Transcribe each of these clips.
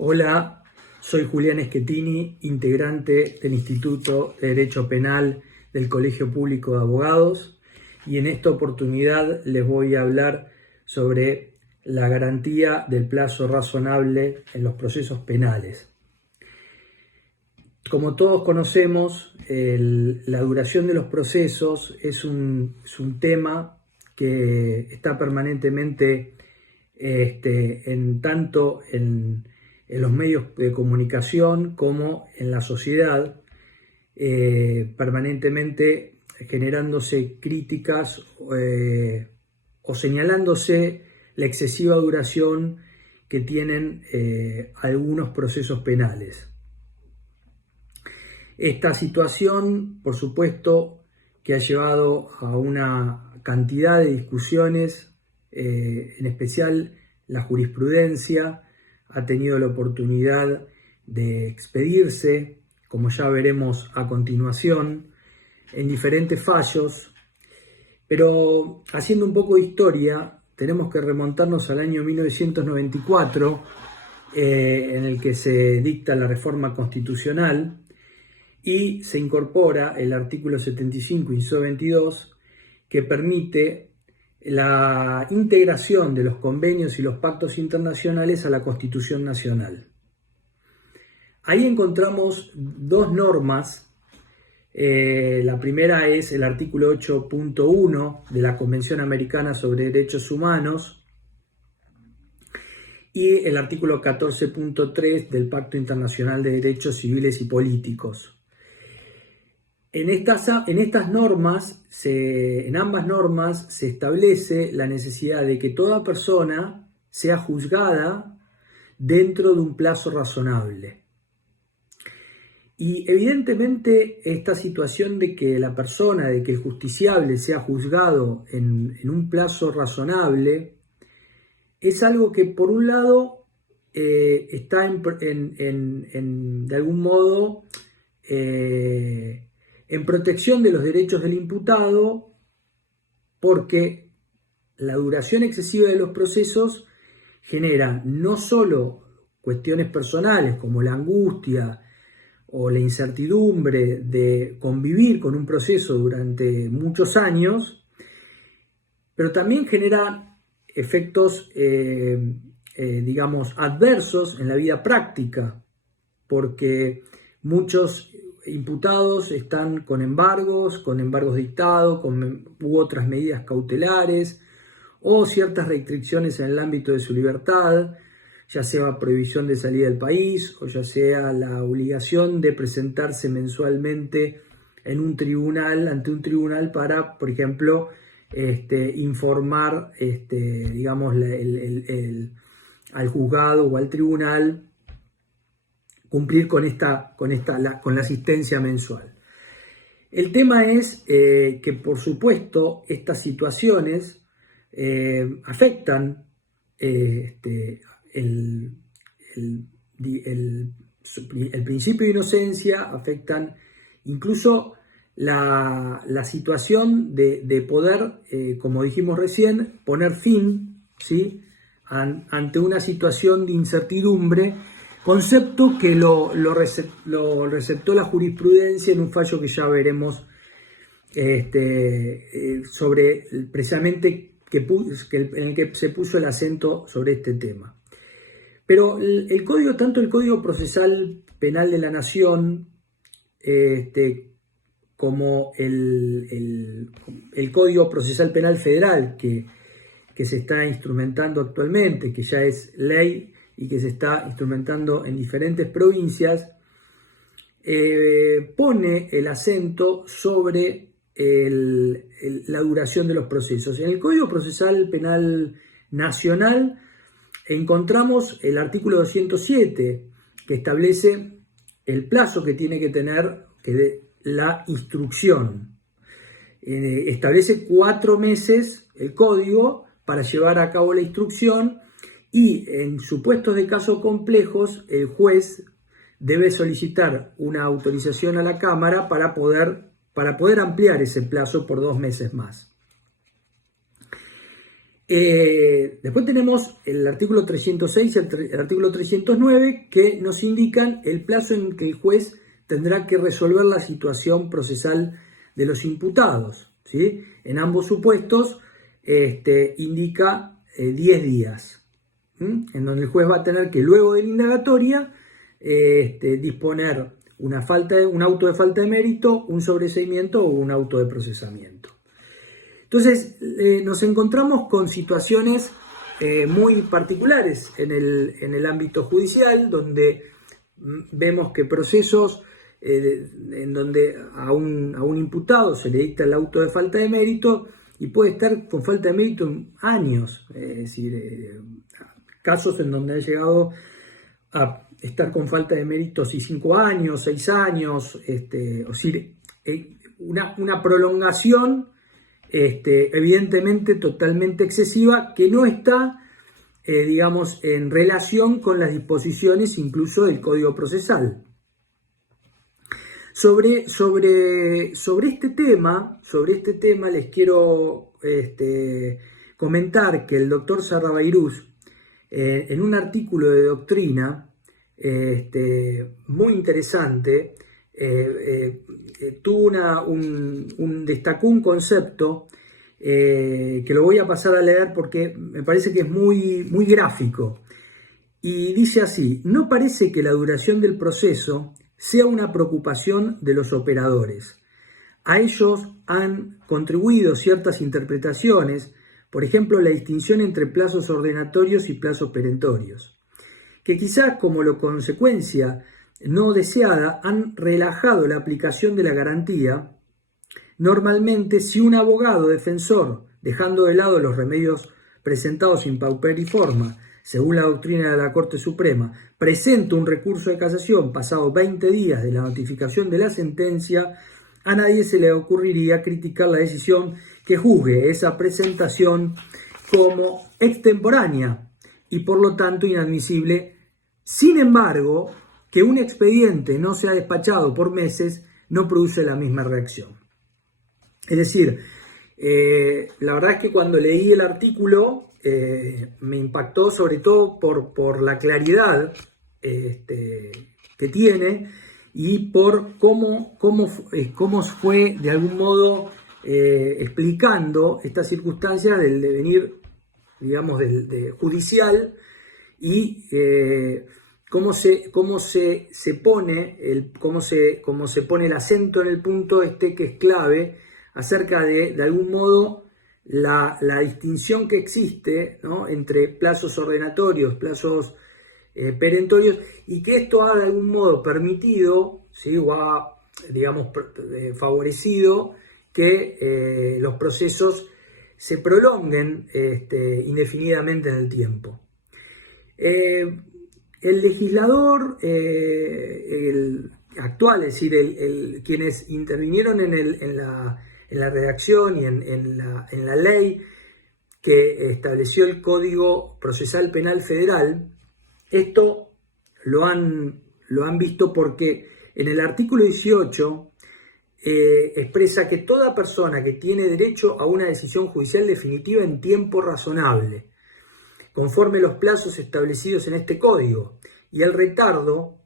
Hola, soy Julián Schettini, integrante del Instituto de Derecho Penal del Colegio Público de Abogados, y en esta oportunidad les voy a hablar sobre la garantía del plazo razonable en los procesos penales. Como todos conocemos, la duración de los procesos es un tema que está permanentemente tanto en los medios de comunicación como en la sociedad, permanentemente generándose críticas o señalándose la excesiva duración que tienen algunos procesos penales. Esta situación, por supuesto, que ha llevado a una cantidad de discusiones, en especial la jurisprudencia ha tenido la oportunidad de expedirse, como ya veremos a continuación, en diferentes fallos, pero haciendo un poco de historia, tenemos que remontarnos al año 1994, en el que se dicta la reforma constitucional, y se incorpora el artículo 75, inciso 22, que permite la integración de los convenios y los pactos internacionales a la Constitución Nacional. Ahí encontramos dos normas. La primera es el artículo 8.1 de la Convención Americana sobre Derechos Humanos y el artículo 14.3 del Pacto Internacional de Derechos Civiles y Políticos. En ambas normas se establece la necesidad de que toda persona sea juzgada dentro de un plazo razonable. Y evidentemente esta situación de que la persona, de que el justiciable sea juzgado en un plazo razonable, es algo que por un lado está de algún modo en protección de los derechos del imputado, porque la duración excesiva de los procesos genera no solo cuestiones personales como la angustia o la incertidumbre de convivir con un proceso durante muchos años, pero también genera efectos, adversos en la vida práctica, porque muchos imputados están con embargos dictados, u otras medidas cautelares, o ciertas restricciones en el ámbito de su libertad, ya sea prohibición de salida del país, o ya sea la obligación de presentarse mensualmente ante un tribunal para, por ejemplo, informar al juzgado o al tribunal, cumplir con la asistencia mensual. El tema es que, por supuesto, estas situaciones afectan el principio de inocencia, afectan incluso la situación de poder, como dijimos recién, poner fin, ¿sí?, ante una situación de incertidumbre, concepto que lo receptó la jurisprudencia en un fallo que ya veremos sobre precisamente en el que se puso el acento sobre este tema. Pero tanto el Código Procesal Penal de la Nación como el Código Procesal Penal Federal que se está instrumentando actualmente, que ya es ley y que se está instrumentando en diferentes provincias, pone el acento sobre la duración de los procesos. En el Código Procesal Penal Nacional encontramos el artículo 207, que establece el plazo que tiene que tener la instrucción. Establece 4 meses el código para llevar a cabo la instrucción, y en supuestos de casos complejos el juez debe solicitar una autorización a la Cámara para poder ampliar ese plazo por 2 meses más. Después tenemos el artículo 306 y el artículo 309 que nos indican el plazo en que el juez tendrá que resolver la situación procesal de los imputados, ¿sí? En ambos supuestos indica 10 días, en donde el juez va a tener que luego de la indagatoria disponer un auto de falta de mérito, un sobreseimiento o un auto de procesamiento. Entonces nos encontramos con situaciones muy particulares en el ámbito judicial, donde vemos que procesos en donde a un imputado se le dicta el auto de falta de mérito y puede estar con falta de mérito años, es decir, casos en donde ha llegado a estar con falta de mérito 5 años, 6 años, es decir, una prolongación evidentemente totalmente excesiva que no está, digamos, en relación con las disposiciones incluso del Código Procesal. Sobre este tema les quiero comentar que el doctor Sarrabairuz, en un artículo de doctrina muy interesante, destacó un concepto que lo voy a pasar a leer porque me parece que es muy, muy gráfico. Y dice así: no parece que la duración del proceso sea una preocupación de los operadores. A ellos han contribuido ciertas interpretaciones, por ejemplo, la distinción entre plazos ordenatorios y plazos perentorios, que quizás como consecuencia no deseada han relajado la aplicación de la garantía. Normalmente, si un abogado defensor, dejando de lado los remedios presentados in pauperis forma, según la doctrina de la Corte Suprema, presenta un recurso de casación pasados 20 días de la notificación de la sentencia, a nadie se le ocurriría criticar la decisión que juzgue esa presentación como extemporánea y por lo tanto inadmisible. Sin embargo, que un expediente no sea despachado por meses no produce la misma reacción. Es decir, la verdad es que cuando leí el artículo me impactó sobre todo por la claridad que tiene y por cómo fue de algún modo explicando estas circunstancias del devenir, digamos, del judicial y cómo se pone el acento en el punto que es clave acerca de algún modo la distinción que existe, ¿no?, entre plazos ordenatorios, plazos perentorios, y que esto ha de algún modo permitido, ¿sí?, o ha, digamos, favorecido que los procesos se prolonguen indefinidamente en el tiempo. El legislador el actual, es decir, quienes intervinieron en la redacción y en la ley que estableció el Código Procesal Penal Federal, esto lo han visto porque en el artículo 18 expresa que toda persona que tiene derecho a una decisión judicial definitiva en tiempo razonable, conforme los plazos establecidos en este código, y el retardo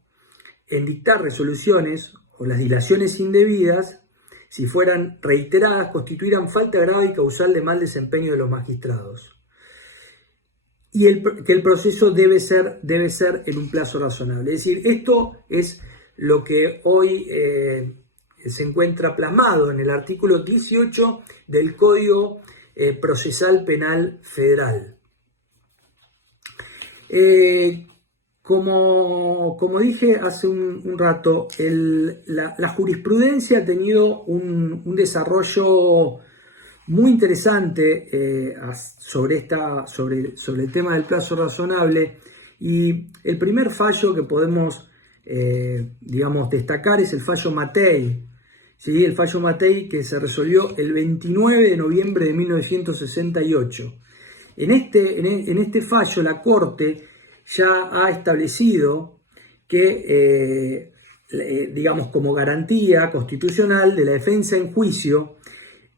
en dictar resoluciones o las dilaciones indebidas, si fueran reiteradas, constituirán falta grave y causal de mal desempeño de los magistrados. Y que el proceso debe ser en un plazo razonable. Es decir, esto es lo que hoy se encuentra plasmado en el artículo 18 del Código Procesal Penal Federal. Como dije hace un rato, la jurisprudencia ha tenido un desarrollo muy interesante sobre el tema del plazo razonable, y el primer fallo que podemos digamos, destacar es el fallo Matei, ¿sí? El fallo Matei, que se resolvió el 29 de noviembre de 1968. En este fallo la Corte ya ha establecido que, digamos, como garantía constitucional de la defensa en juicio,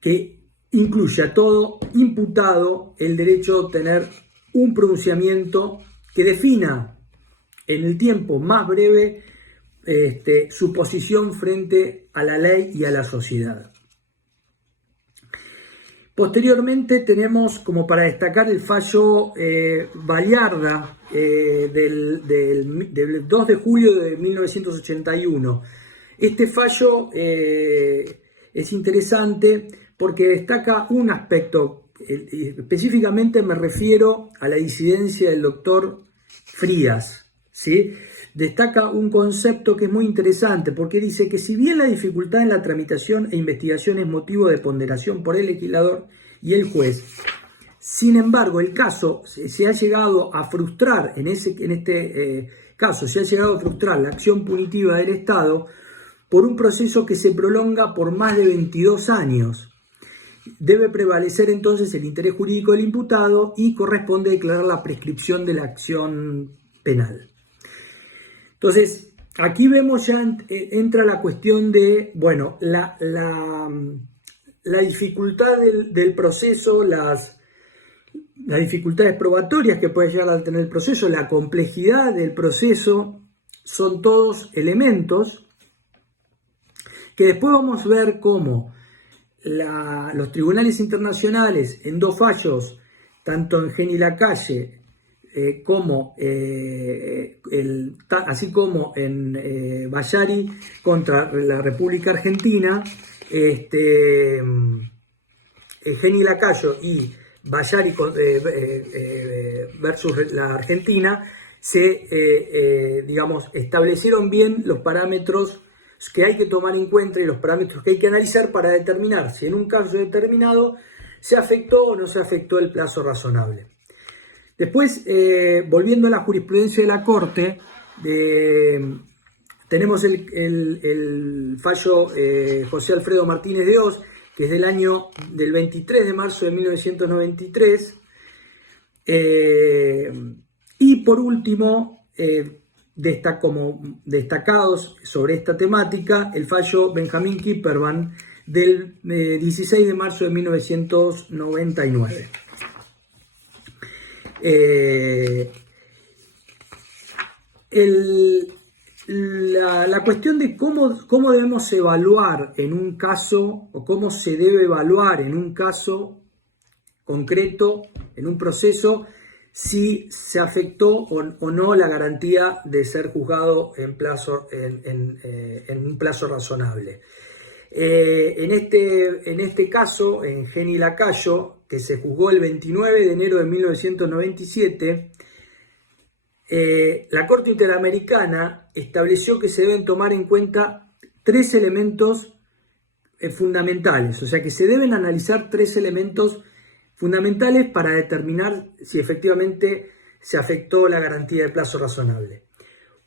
que incluye a todo imputado el derecho a obtener un pronunciamiento que defina en el tiempo más breve su posición frente a la ley y a la sociedad. Posteriormente tenemos como para destacar el fallo Baliarda del 2 de julio de 1981. Este fallo es interesante porque destaca un aspecto, específicamente me refiero a la disidencia del doctor Frías, ¿sí? Destaca un concepto que es muy interesante porque dice que si bien la dificultad en la tramitación e investigación es motivo de ponderación por el legislador y el juez, sin embargo el caso se ha llegado a frustrar, en este caso se ha llegado a frustrar la acción punitiva del Estado por un proceso que se prolonga por más de 22 años. Debe prevalecer entonces el interés jurídico del imputado y corresponde declarar la prescripción de la acción penal. Entonces, aquí vemos ya entra la cuestión de, bueno, la dificultad del proceso, las dificultades probatorias que puede llegar a tener el proceso, la complejidad del proceso, son todos elementos que después vamos a ver cómo los tribunales internacionales en dos fallos, tanto en Geni Lacalle así como en Vallari contra la República Argentina, Geni Lacalle y Vallari versus la Argentina, establecieron bien los parámetros que hay que tomar en cuenta y los parámetros que hay que analizar para determinar si en un caso determinado se afectó o no se afectó el plazo razonable. Después, volviendo a la jurisprudencia de la Corte, tenemos el fallo José Alfredo Martínez de Hoz, que es del 23 de marzo de 1993. Y por último, como destacados sobre esta temática, el fallo Benjamín Kipperman del 16 de marzo de 1999. La cuestión de cómo debemos evaluar en un caso, o cómo se debe evaluar en un caso concreto, en un proceso, si se afectó o no la garantía de ser juzgado en un plazo razonable. En este caso, en Geni Lacalle, que se juzgó el 29 de enero de 1997, la Corte Interamericana estableció que se deben tomar en cuenta tres elementos fundamentales, o sea que se deben analizar tres elementos fundamentales para determinar si efectivamente se afectó la garantía de plazo razonable.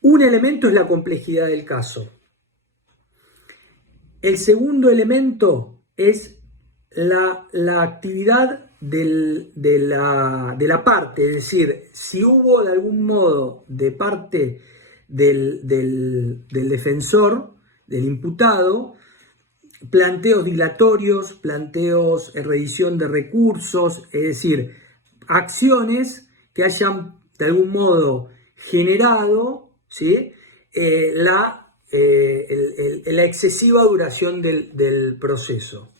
Un elemento es la complejidad del caso. El segundo elemento es la actividad de la parte, es decir, si hubo de algún modo de parte del defensor, del imputado, planteos dilatorios, planteos en revisión de recursos, es decir, acciones que hayan de algún modo generado, ¿sí?, la excesiva duración del proceso.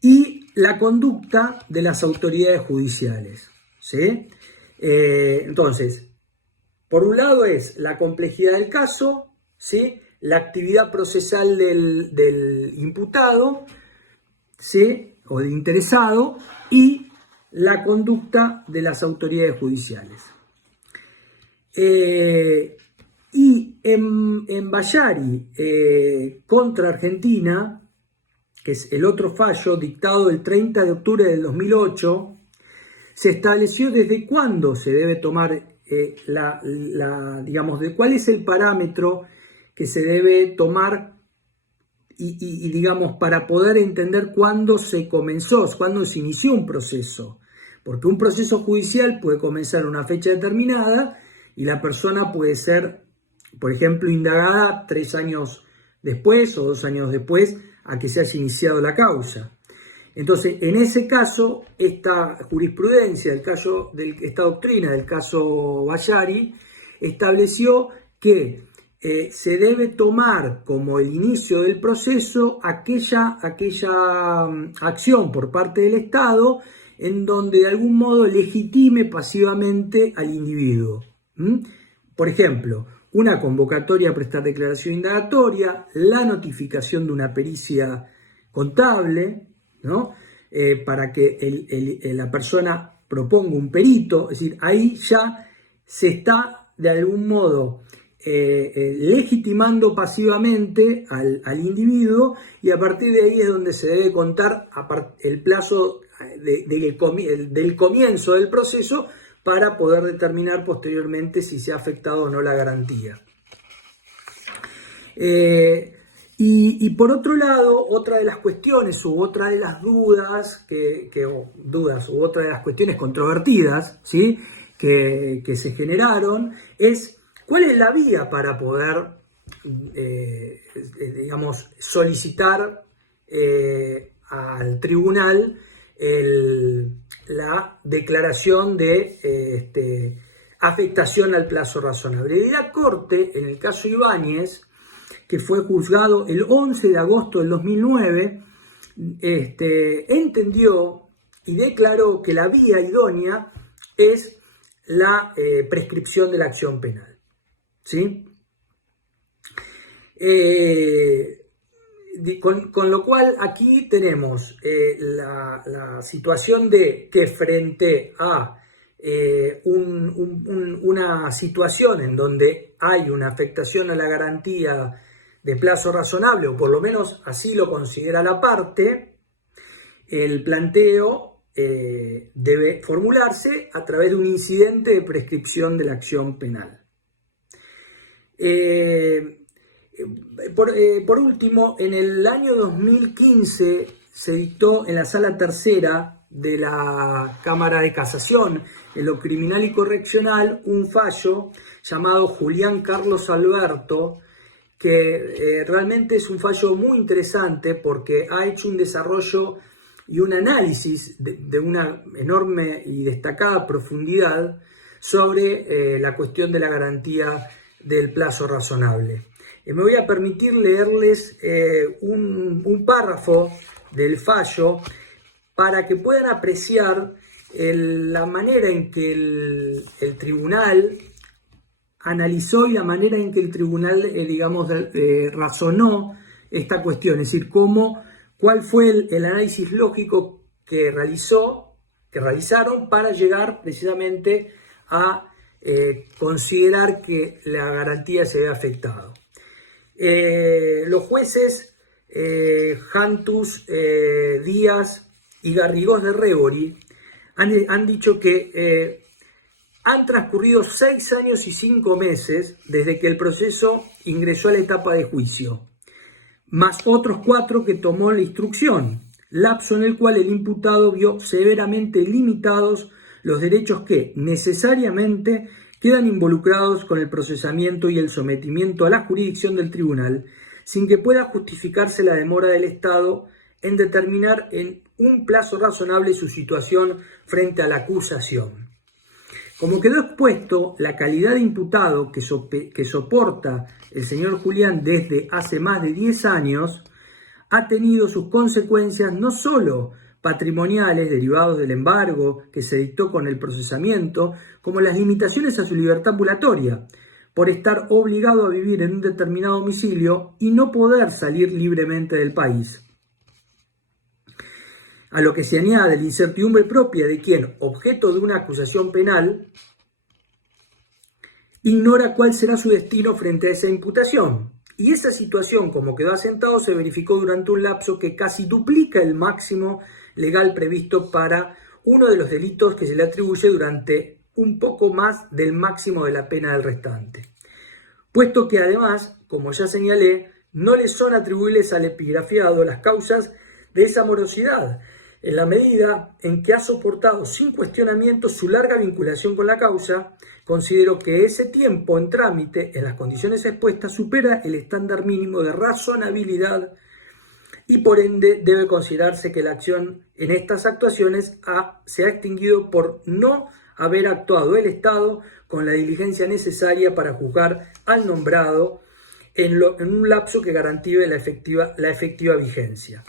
Y la conducta de las autoridades judiciales, ¿sí? Entonces, por un lado es la complejidad del caso, ¿sí?, la actividad procesal del imputado, ¿sí?, o del interesado, y la conducta de las autoridades judiciales. Y en Vallari contra Argentina, que es el otro fallo dictado el 30 de octubre del 2008, se estableció desde cuándo se debe tomar, de cuál es el parámetro que se debe tomar para poder entender cuándo se comenzó, cuándo se inició un proceso. Porque un proceso judicial puede comenzar a una fecha determinada y la persona puede ser, por ejemplo, indagada 3 años después o 2 años después a que se haya iniciado la causa. Entonces, en ese caso, esta jurisprudencia, esta doctrina del caso Vallari, estableció que se debe tomar como el inicio del proceso aquella acción por parte del Estado en donde de algún modo legitime pasivamente al individuo. Por ejemplo, una convocatoria a prestar declaración indagatoria, la notificación de una pericia contable, ¿no? Para que la persona proponga un perito, es decir, ahí ya se está de algún modo legitimando pasivamente al individuo, y a partir de ahí es donde se debe contar el plazo del comienzo del proceso para poder determinar posteriormente si se ha afectado o no la garantía. Y por otro lado, otra de las cuestiones u otra de las dudas, u otra de las cuestiones controvertidas, ¿sí?, que se generaron es cuál es la vía para poder, solicitar al tribunal la declaración de afectación al plazo razonable. Y la Corte, en el caso Ibáñez, que fue juzgado el 11 de agosto del 2009, entendió y declaró que la vía idónea es la prescripción de la acción penal. ¿Sí? Con lo cual aquí tenemos la situación de que frente a una situación en donde hay una afectación a la garantía de plazo razonable, o por lo menos así lo considera la parte, el planteo debe formularse a través de un incidente de prescripción de la acción penal. Por último, en el año 2015 se dictó en la Sala Tercera de la Cámara de Casación, en lo criminal y correccional, un fallo llamado Julián Carlos Alberto, que realmente es un fallo muy interesante porque ha hecho un desarrollo y un análisis de una enorme y destacada profundidad sobre la cuestión de la garantía del plazo razonable. Me voy a permitir leerles un párrafo del fallo para que puedan apreciar la manera en que el tribunal analizó y la manera en que el tribunal, razonó esta cuestión, es decir, cuál fue el análisis lógico que realizaron para llegar precisamente a considerar que la garantía se ve afectado. Los jueces Jantus, Díaz y Garrigós de Rébori han dicho que han transcurrido 6 años y 5 meses desde que el proceso ingresó a la etapa de juicio, más otros 4 que tomó la instrucción, lapso en el cual el imputado vio severamente limitados los derechos que necesariamente quedan involucrados con el procesamiento y el sometimiento a la jurisdicción del tribunal, sin que pueda justificarse la demora del Estado en determinar en un plazo razonable su situación frente a la acusación. Como quedó expuesto, la calidad de imputado que soporta el señor Julián desde hace más de 10 años ha tenido sus consecuencias no solo patrimoniales derivados del embargo que se dictó con el procesamiento, como las limitaciones a su libertad ambulatoria, por estar obligado a vivir en un determinado domicilio y no poder salir libremente del país. A lo que se añade la incertidumbre propia de quien, objeto de una acusación penal, ignora cuál será su destino frente a esa imputación. Y esa situación, como quedó asentado, se verificó durante un lapso que casi duplica el máximo legal previsto para uno de los delitos que se le atribuye durante un poco más del máximo de la pena del restante. Puesto que además, como ya señalé, no le son atribuibles al epigrafiado las causas de esa morosidad, en la medida en que ha soportado sin cuestionamiento su larga vinculación con la causa, considero que ese tiempo en trámite, en las condiciones expuestas, supera el estándar mínimo de razonabilidad y por ende debe considerarse que la acción en estas actuaciones se ha extinguido por no haber actuado el Estado con la diligencia necesaria para juzgar al nombrado en un lapso que garantice la efectiva vigencia.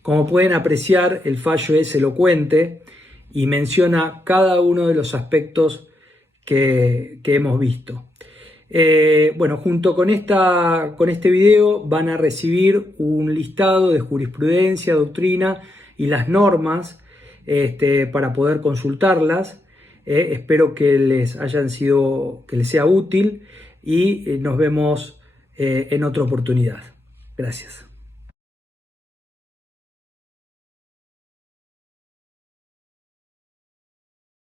Como pueden apreciar, el fallo es elocuente y menciona cada uno de los aspectos que hemos visto. Bueno, junto con este video van a recibir un listado de jurisprudencia, doctrina y las normas para poder consultarlas. Espero que les sea útil y nos vemos en otra oportunidad. Gracias.